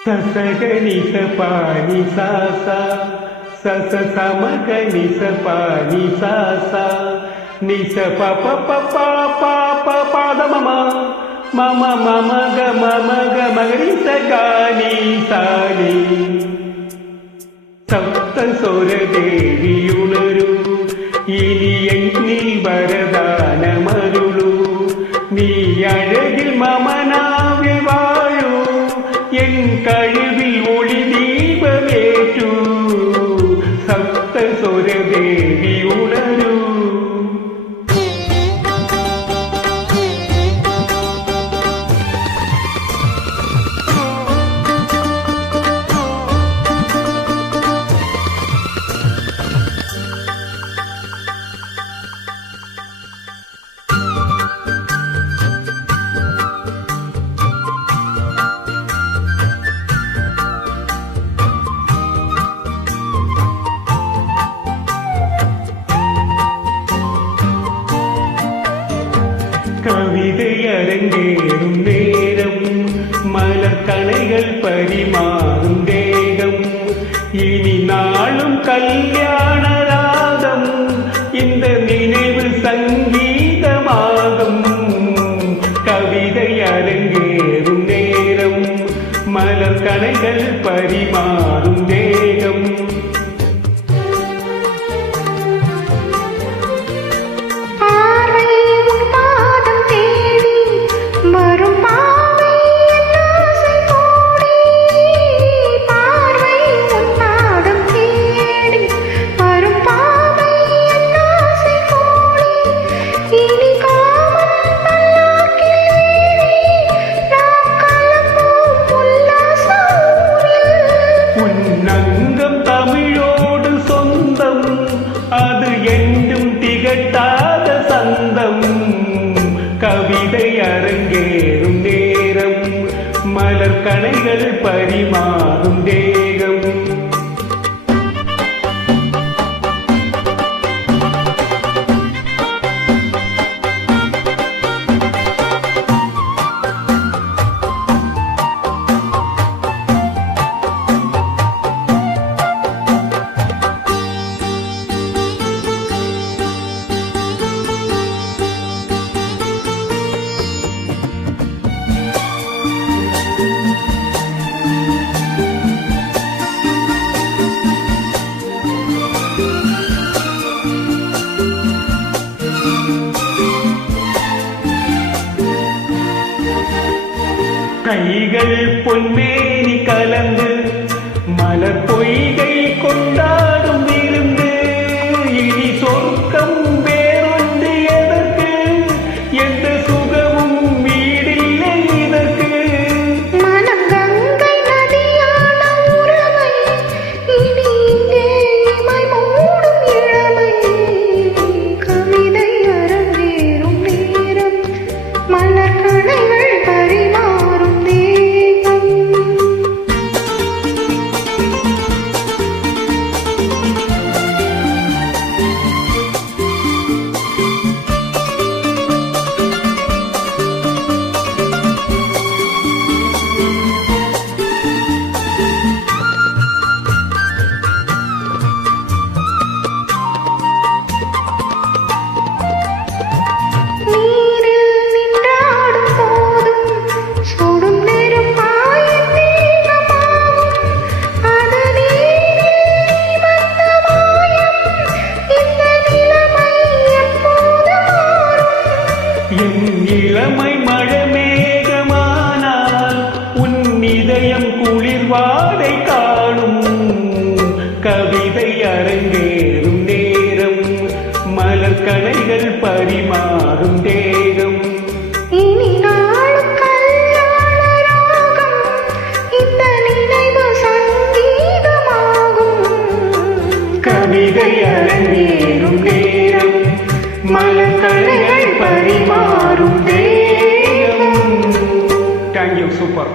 சசகனி சபானி சாசா சச சமகனி சபானி சாசா நிச பப பபா பாப பாதமமா மம மமக மமக மகரி சகானி சானி സപ്തസ്വര ദേവിയുണരൂ ഇനി എന്നിൽ വരദാനമരുളൂ നീ അഴകിൽ മമനാവിൽ വാഴൂ എൻ കഴിവിൽ ഒളി ദീപമേറ്റൂ സപ്തസ്വര ദേവിയുണരൂ கவிதை அரங்கேறும் நேரம் மலர்கணைகள் பரிமாறும் தேகம் இனி நாளும் கல்யாண ராகம் இந்த நினைவு சங்கீதமாகும் கவிதை அரங்கேறும் நேரம் மலர்கணைகள் பரிமாறும் தேகம் தமிழோடு சொந்தம் அது என்றும் திகட்டாத சந்தம் கவிதை அரங்கேறும் நேரம் மலர் கணைகள் பரிமாறும் தேகம் கைகள் பொன்மேனி கலந்து மலர் பொய்கை கொண்டாடும் விருந்து இனி சொர்க்கம் வேறொன்று எதற்கு எந்த சுகமும் வீடில்லை இதற்கு மனம் கங்கை நதியான உறவை இனி இங்கே இமை மூடும் இளமை கவிதை அரங்கேறும் நேரம் மலர் கணைகள் பரிமாறும் இளமை மழமேகமானால் உன் இதயம் குளிர்வாடை காணும் கவிதை அரங்கேறும் நேரம் மலர் கணைகள் பரிமாறும் தேகம் இனி நாளும் கல்யாண ராகம் இந்த நினைவு சங்கீதமாகும் கவிதை அரங்கேறும் நேரம் மலர் கணைகள் பரிமாறும் தேகம். Thank you, super.